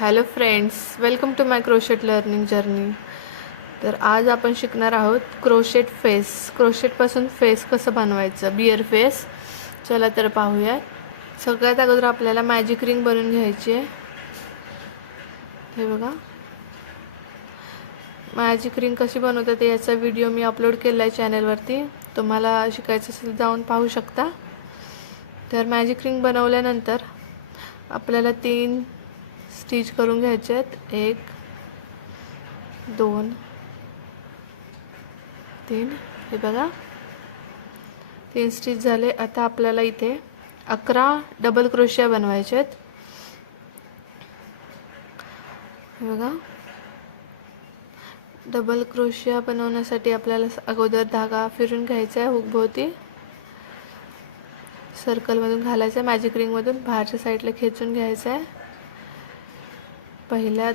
Hello friends, welcome to my crochet learning journey. तर आज आपण शिकणार आहोत क्रोशेट फेस. क्रोशेटपासून फेस कसं बनवायचं, बियर फेस. चला तर पाहूया. सगळ्यात अगोदर आपल्याला मॅजिक रिंग बनवून घ्यायची आहे. हे बघा, मॅजिक रिंग कशी बनवतात याचा व्हिडिओ मी अपलोड केला आहे चॅनलवरती. तुम्हाला शिकायचं असेल जाऊन पाहू शकता. तर मॅजिक रिंग बनवल्यानंतर आपल्याला 3 स्टिच करून घ्यायचे आहेत. 1 2 3. हे बघा, 3 स्टिच झाले. आता आपल्याला इथे 11 डबल क्रोशिया बनवायचे आहेत. हे बघा, डबल क्रोशिया बनवण्यासाठी आपल्याला अगोदर धागा फिरून घ्यायचा आहे. हुकभोवती सर्कलमधून घालायचा आहे. मॅजिक रिंगमधून बाहेरच्या साईडला खेचून घ्यायचा आहे. पहिल्या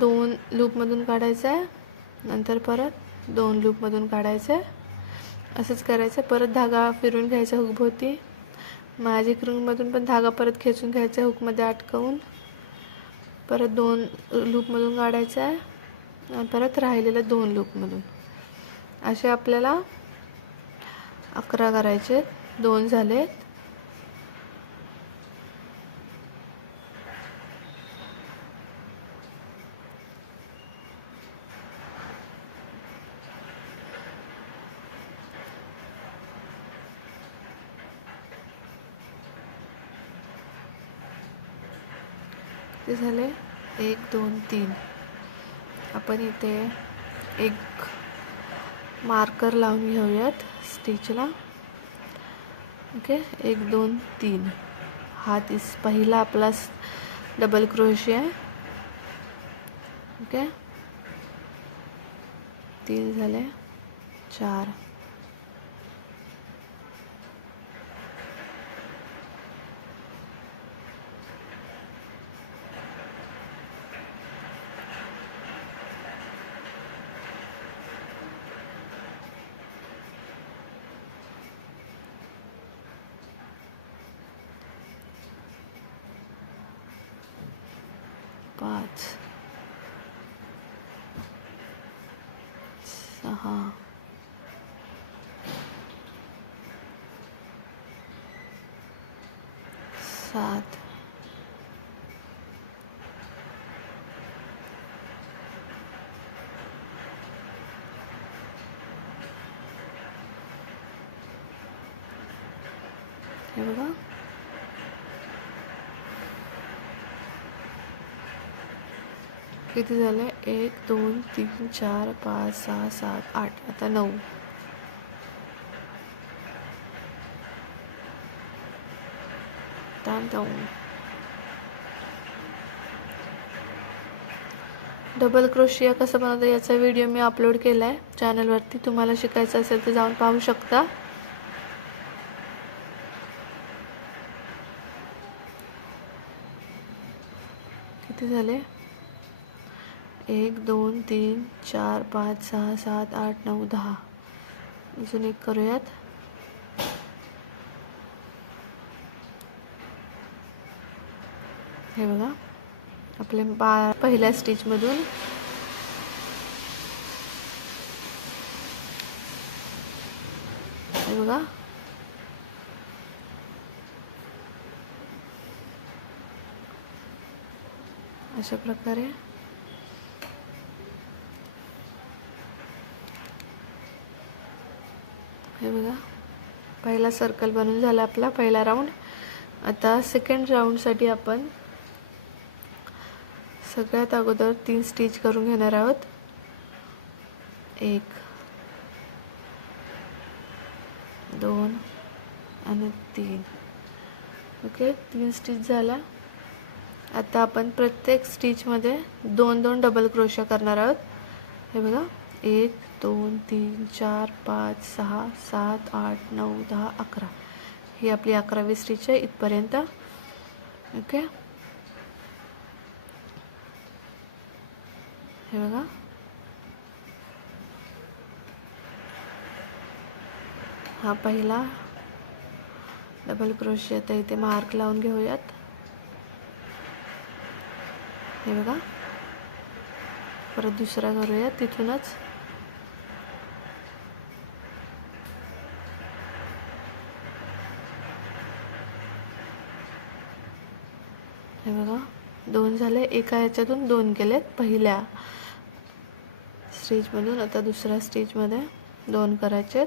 2 लूपमधून काढायचा आहे, नंतर परत 2 लूपमधून काढायचं आहे. असंच करायचं. परत धागा फिरून घ्यायचा हुकभोवती. मॅजिक रिंगमधून पण धागा परत खेचून घ्यायचा हुकमध्ये अटकवून. परत 2 लूपमधून काढायचं आहे आणि परत राहिलेल्या 2 लूपमधून. असे आपल्याला 11 करायचे. 2 झाले. ते झाले 1 2 3. आपण इथे एक मार्कर लावून घेऊयात स्टिचला. ओके, 1 2 3. हा पहिला आपला डबल क्रोशिया आहे. ओके, 3 झाले. 4 5 6 7 हे बघा, किती झाले? 1 2 3 4 5 6 7 8. आता 9. डबल क्रोशिया कसं बनवतं याचा व्हिडिओ मी अपलोड केला आहे चॅनलवरती. तुम्हाला शिकायचं असेल तर जाऊन पाहू शकता. किती झाले? 1 2 3 4 5 6 7 8 9 10. अजून एक करूयात. हे बघा, आपले पहिल्या स्टिचमधून हे बघा, अशा प्रकारे हे बघा, पहिला सर्कल बनून झाला आपला पहिला राऊंड. आता सेकंड राऊंडसाठी आपण सगळ्यात अगोदर 3 स्टिच करून घेणार आहोत. 1 2 आणि 3. ओके, 3 स्टिच झाल्या. आता आपण प्रत्येक स्टिचमध्ये 2 2 डबल क्रोशिया करणार आहोत. हे बघा, 1 2 3 4 5 6 7 8 9 10 11. ही आपली 11वी स्टिच आहे इथपर्यंत. ओके, हे बघा, हा पहिला डबल क्रोशिया. तर इथे मार्क लावून घेऊयात. हे बघा, परत दुसरा करूया तिथूनच. हे बघा 2 झाले. एका ह्याच्यातून 2 केलेत पहिल्या स्टिचमधून. आता दुसऱ्या स्टिचमध्ये 2 करायचे.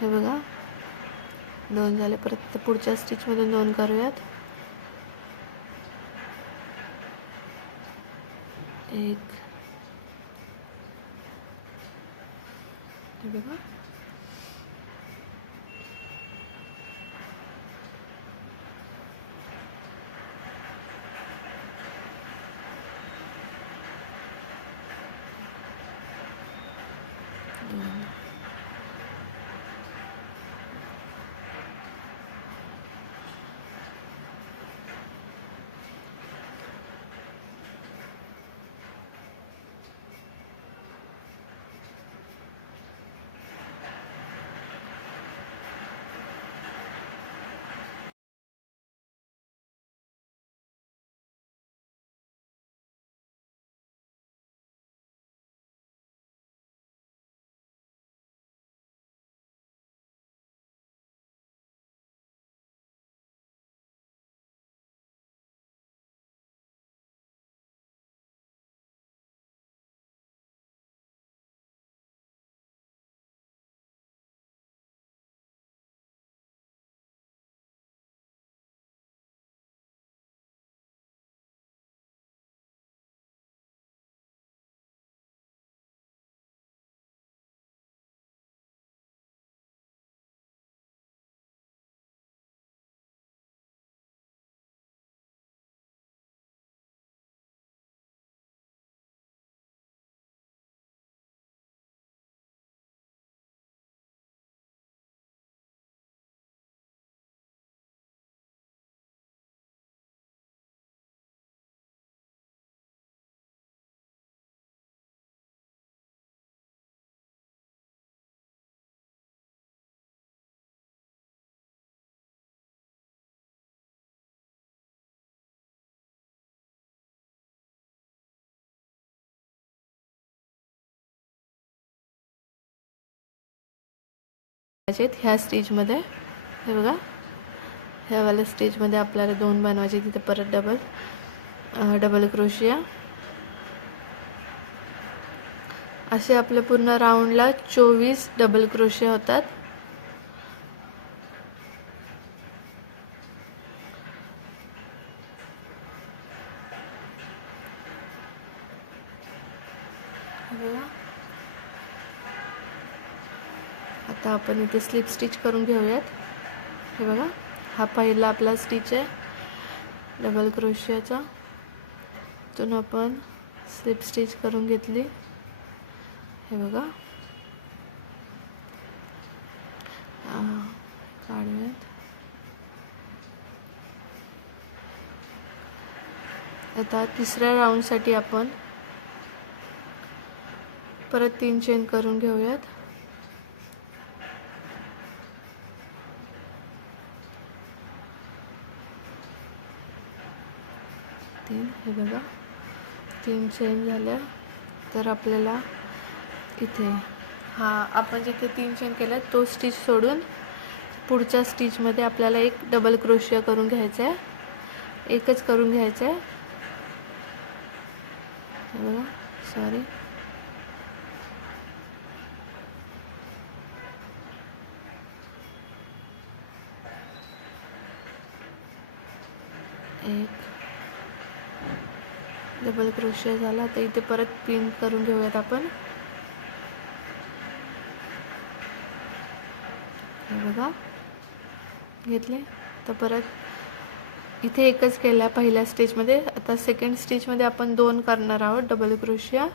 हे बघा 2 झाले. परत पुढच्या स्टिचमधून 2 करूयात. 1, हे बघा, ह्या स्टेजमध्ये. हे बघा, ह्यावाल्या स्टेजमध्ये आपल्याला 2 बनवायचे. तिथे परत डबल क्रोशिया. असे आपल्या पूर्ण राऊंडला 24 डबल क्रोशिया होतात. आता आपण इथे स्लिप स्टिच करून घेऊयात. हे बघा, हा पहिला आपला स्टिच आहे डबल क्रोशियाचा. इथून आपण स्लिप स्टिच करून घेतली. हे बघा, काढूयात. आता तिसऱ्या राऊंडसाठी आपण परत 3 चेन करून घेऊयात. हे बघा 3 चेन झाल्या. तर आपल्याला इथे आपण जिथे 3 चेन केल्या तो स्टिच सोडून पुढच्या स्टिचमध्ये आपल्याला एक डबल क्रोशिया करून घ्यायचा आहे. एकच करून घ्यायचं आहे. बघा, सॉरी, एक डबल क्रोशिया झाला. तर इथे परत पिन करून घेऊयात आपण. हे बघा घेतले. तर परत इथे एकच केला पहिल्या स्टिचमध्ये. आता सेकंड स्टिचमध्ये आपण 2 करणार आहोत डबल क्रोशिया.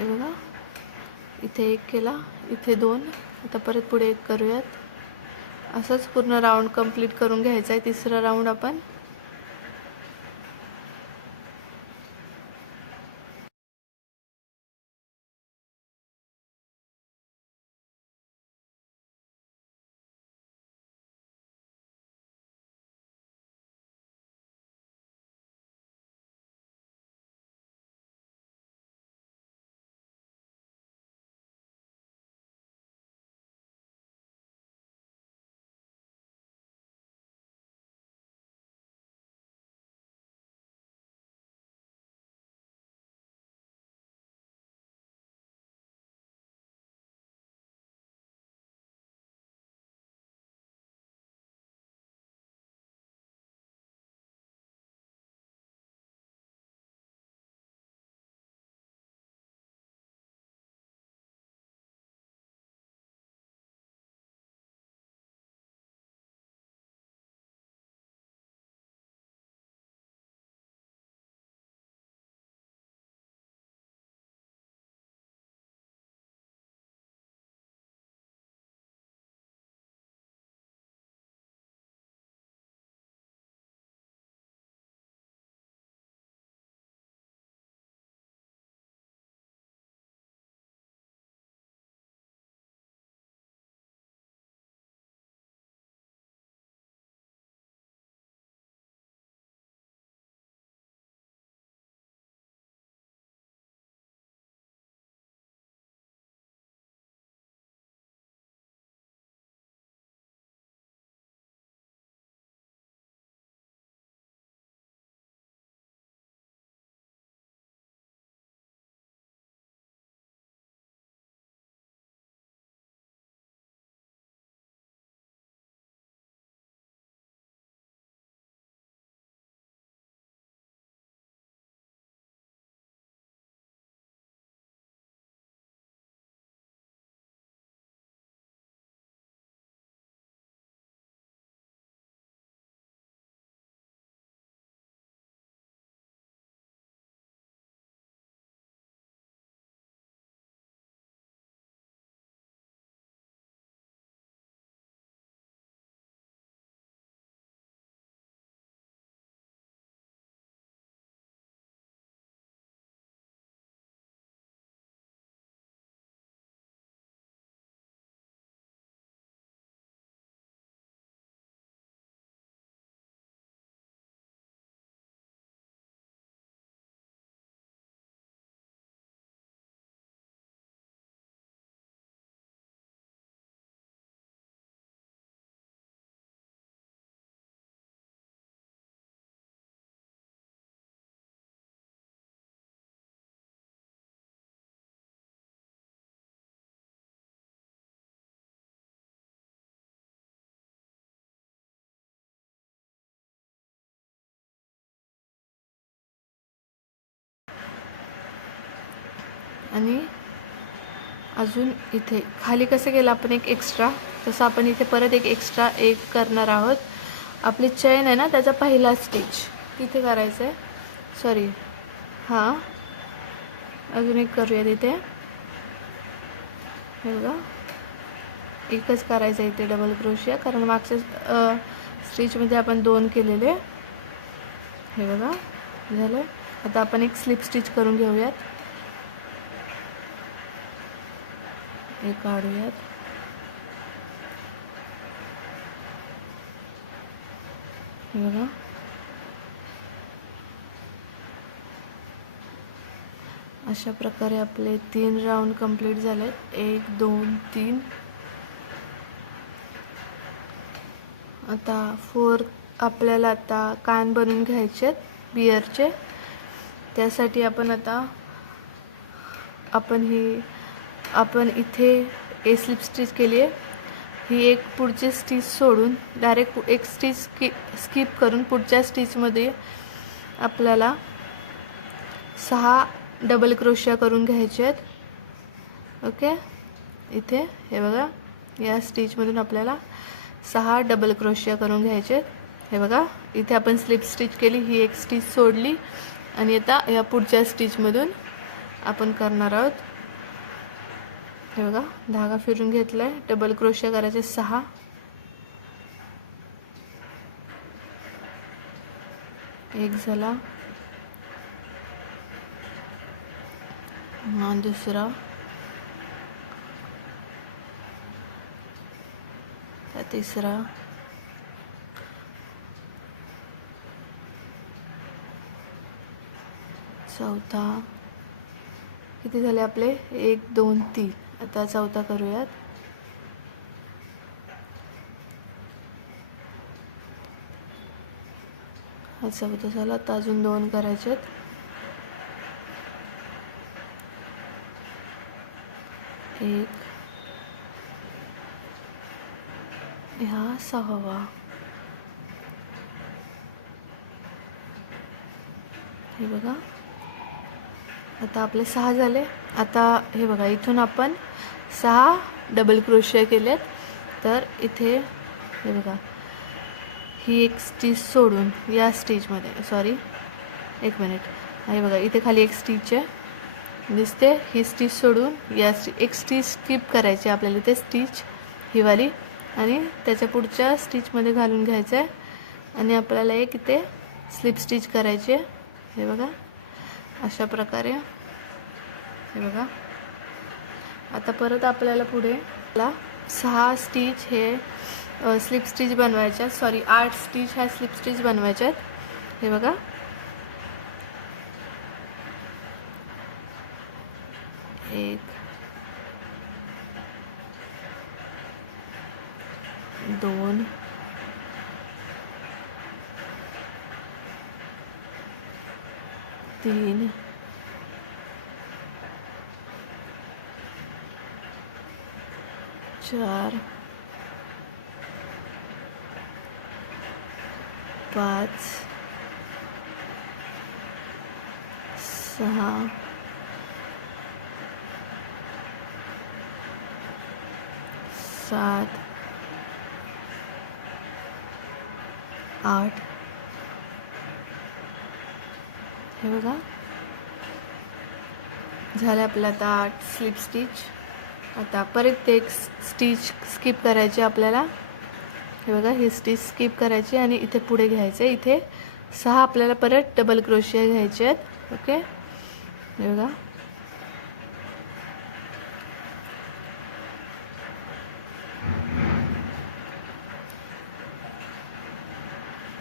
हे बघा, इथे एक केला, इथे 2, आता परत पुढे एक करूयात. असंच पूर्ण राऊंड कंप्लीट करून घ्यायचा आहे. तिसरा राऊंड आपण आणि अजून इथे खाली कसं केलं आपण एक एक्स्ट्रा, तसं आपण इथे परत एक एक्स्ट्रा एक करणार आहोत. आपली चेन आहे ना, त्याचा पहिला स्टिच तिथे करायचं आहे. सॉरी, हां, अजून एक करूया तिथे. हे बघा, एकच करायचं इथे डबल क्रोशिया, कारण मागच्या स्टिचमध्ये आपण 2 केलेले. हे बघा झालं. आता आपण एक स्लिप स्टिच करून घेऊयात. हे काढूयात. हे बघा, अशा प्रकारे आपले 3 राऊंड कंप्लीट झालेत. 1 2 3. आता 4 आपल्याला आता कान बनवून घ्यायचे आहेत बियरचे. त्यासाठी आपण आता आपण इथे ए स्लिप स्टिच केली आहे. ही एक पुढची स्टिच सोडून डायरेक्ट एक स्टिच स्किप करून पुढच्या स्टिचमध्ये आपल्याला 6 डबल क्रोशिया करून घ्यायचे आहेत. ओके, इथे हे बघा, या स्टिचमधून आपल्याला 6 डबल क्रोशिया करून घ्यायचे आहेत. हे बघा, इथे आपण स्लिप स्टिच केली, ही एक स्टिच सोडली आणि आता या पुढच्या स्टिचमधून आपण करणार आहोत हे बघा धागा फिरून घेतलाय, डबल क्रोशिया करायचे 6, एक झाला, हा दुसरा, त्या तिसरा, चौथा, किती झाले आपले 1 2 3, आता चौथा करूयात, हा चौथा झाला, आता अजून 2 करायचे, एक, हा 6वा, हे बघा आता आपले 6 झाले. आता हे बघा इथून आपण 6 डबल क्रोशिया केलेत, तर इथे हे बघा ही एक स्टिच सोडून या स्टिचमध्ये, सॉरी एक मिनिट, हे बघा इथे खाली एक स्टिच आहे दिसते, ही स्टिच सोडून या एक स्टिच स्किप करायची आपल्याला, ते स्टिच ही वाली, आणि त्याच्या पुढच्या स्टिचमध्ये घालून घ्यायचं आहे, आणि आपल्याला एक इथे स्लिप स्टिच करायची आहे. हे बघा अशा प्रकारे, हे बघा आता परत आपल्याला पुढे 6 स्टिच हे स्लिप स्टिच बनवायच्या, सॉरी 8 स्टिच ह्या स्लिप स्टिच बनवायच्या आहेत. हे बघा एक, 2, 3, 4, 5, 6, 7, 8, हे बघा झाले आपलं आता 8 स्लिप स्टिच. आता परत एक स्टिच स्किप करायची आपल्याला, हे बघा ही स्टिच स्किप करायची आणि इथे पुढे घ्यायचं, इथे 6 आपल्याला परत डबल क्रोशिया घ्यायचे आहेत. ओके, हे बघा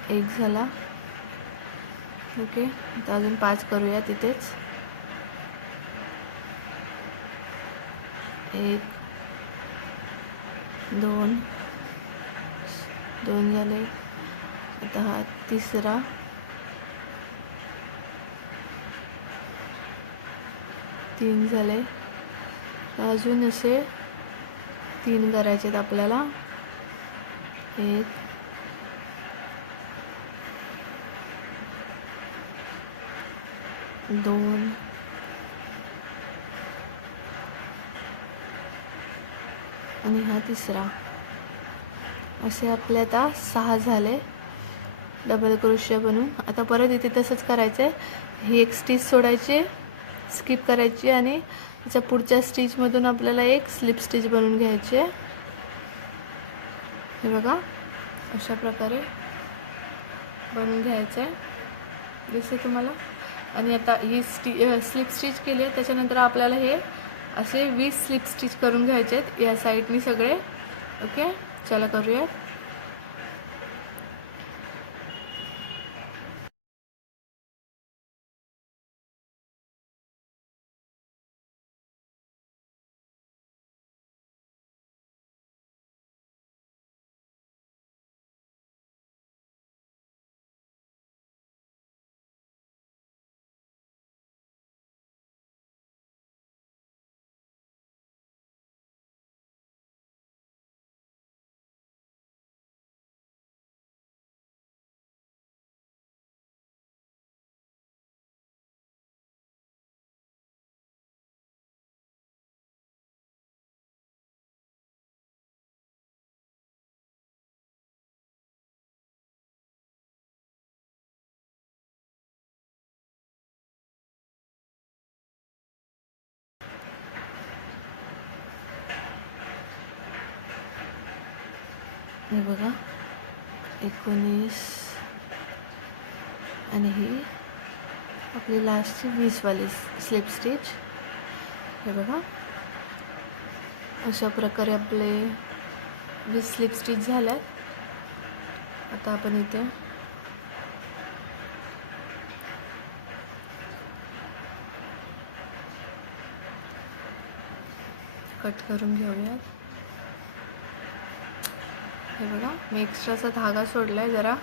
एक झाला. ओके, आता अजून 5 करूया तिथेच, 1 2 2 झाले, आता हा तिसरा, 3 झाले, अजून असे 3 करायचे आहेत आपल्याला, 1 2 आणि हा तिसरा, असे आपले आता 6 झाले डबल क्रोशिया बनवून. आता परत इथे तसंच करायचं आहे, ही एक स्टिच सोडायची, स्किप करायची, आणि त्याच्या पुढच्या स्टिचमधून आपल्याला एक स्लिप स्टिच बनवून घ्यायची आहे. हे बघा अशा प्रकारे बनवून घ्यायचं आहे, दिसते तुम्हाला. आणि आता ही स्लिप स्टिच केली आहे, त्याच्यानंतर आपल्याला हे असे 20 स्लिप स्टिच करून घ्यायचे आहेत या साईडनी सगळे. ओके, चला करूयात. हे बघा 19 आणि ही आपली लास्टची 20वाली स्लिप स्टिच. हे बघा अशा प्रकारे आपले 20 स्लिप स्टिच झाल्यात. आता आपण इथे कट करून घेऊयात. हे बघा मी एक्स्ट्राचा धागा सोडला आहे जरा.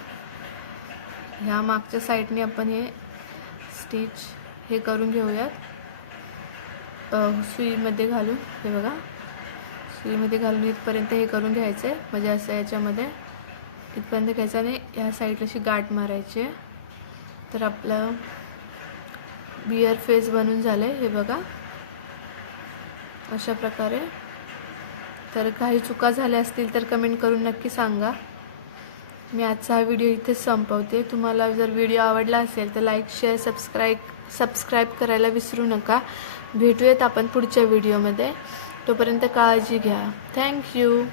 ह्या मागच्या साईडने आपण हे स्टिच हे करून घेऊयात सुईमध्ये घालून. हे बघा सुईमध्ये घालून इथपर्यंत हे करून घ्यायचं आहे. म्हणजे असं याच्यामध्ये इथपर्यंत घ्यायचं आणि ह्या साईडला अशी गाठ मारायची आहे. तर आपलं बियर फेस बनून झालं आहे. हे बघा अशा प्रकारे. तर काही चुका झाल्या असतील तर कमेंट करून नक्की सांगा. मी आजचा हा व्हिडिओ इथेच संपवते. तुम्हाला जर व्हिडिओ आवडला असेल तर लाईक शेअर सबस्क्राईब करायला विसरू नका. भेटूयात आपण पुढच्या व्हिडिओमध्ये. तोपर्यंत काळजी घ्या. थँक्यू.